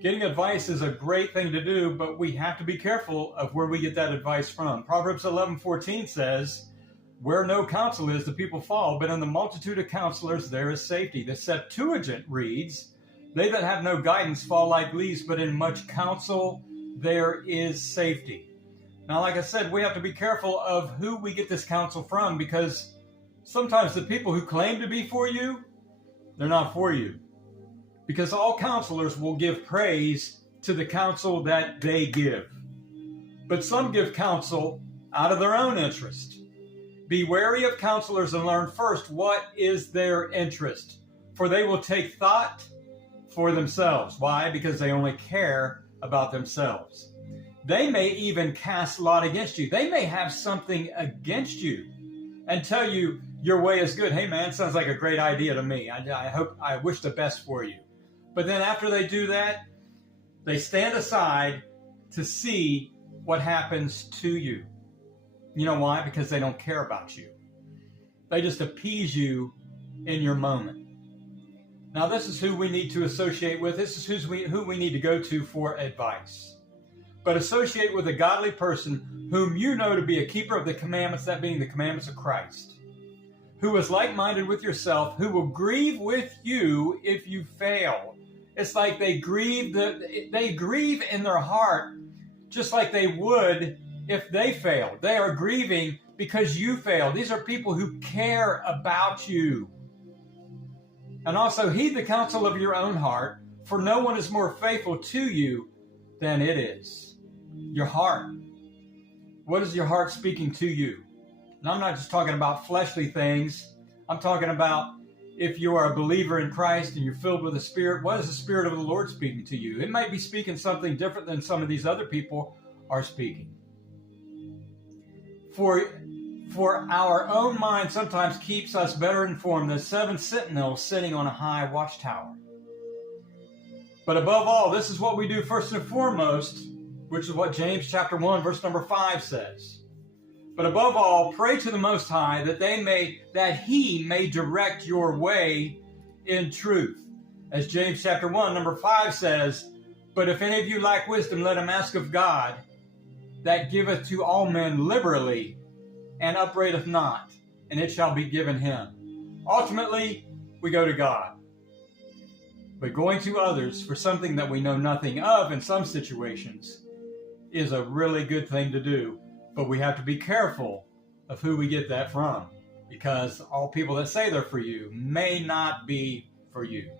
Getting advice is a great thing to do, but we have to be careful of where we get that advice from. Proverbs 11:14 says, where no counsel is, the people fall, but in the multitude of counselors there is safety. The Septuagint reads, they that have no guidance fall like leaves, but in much counsel there is safety. Now, like I said, we have to be careful of who we get this counsel from, because sometimes the people who claim to be for you, they're not for you. Because all counselors will give praise to the counsel that they give. But some give counsel out of their own interest. Be wary of counselors and learn first what is their interest, for they will take thought for themselves. Why? Because they only care about themselves. They may even cast lot against you. They may have something against you and tell you your way is good. Hey man, sounds like a great idea to me. I wish the best for you. But then after they do that, they stand aside to see what happens to you. You know why? Because they don't care about you. They just appease you in your moment. Now, this is who we need to associate with. This is who we need to go to for advice. But associate with a godly person whom you know to be a keeper of the commandments, that being the commandments of Christ, who is like-minded with yourself, who will grieve with you if you fail. It's like they grieve in their heart, just like they would if they failed. They are grieving because you failed. These are people who care about you. And also heed the counsel of your own heart, for no one is more faithful to you than it is. Your heart. What is your heart speaking to you? And I'm not just talking about fleshly things. I'm talking about if you are a believer in Christ and you're filled with the Spirit, what is the Spirit of the Lord speaking to you? It might be speaking something different than some of these other people are speaking. For our own mind sometimes keeps us better informed than 7 sentinels sitting on a high watchtower. But above all, this is what we do first and foremost, which is what James chapter 1, verse number 5 says. But above all, pray to the Most High that He may direct your way in truth. As James chapter 1, number 5 says, but if any of you lack wisdom, let him ask of God, that giveth to all men liberally, and upbraideth not, and it shall be given him. Ultimately, we go to God. But going to others for something that we know nothing of in some situations is a really good thing to do. But we have to be careful of who we get that from, because all people that say they're for you may not be for you.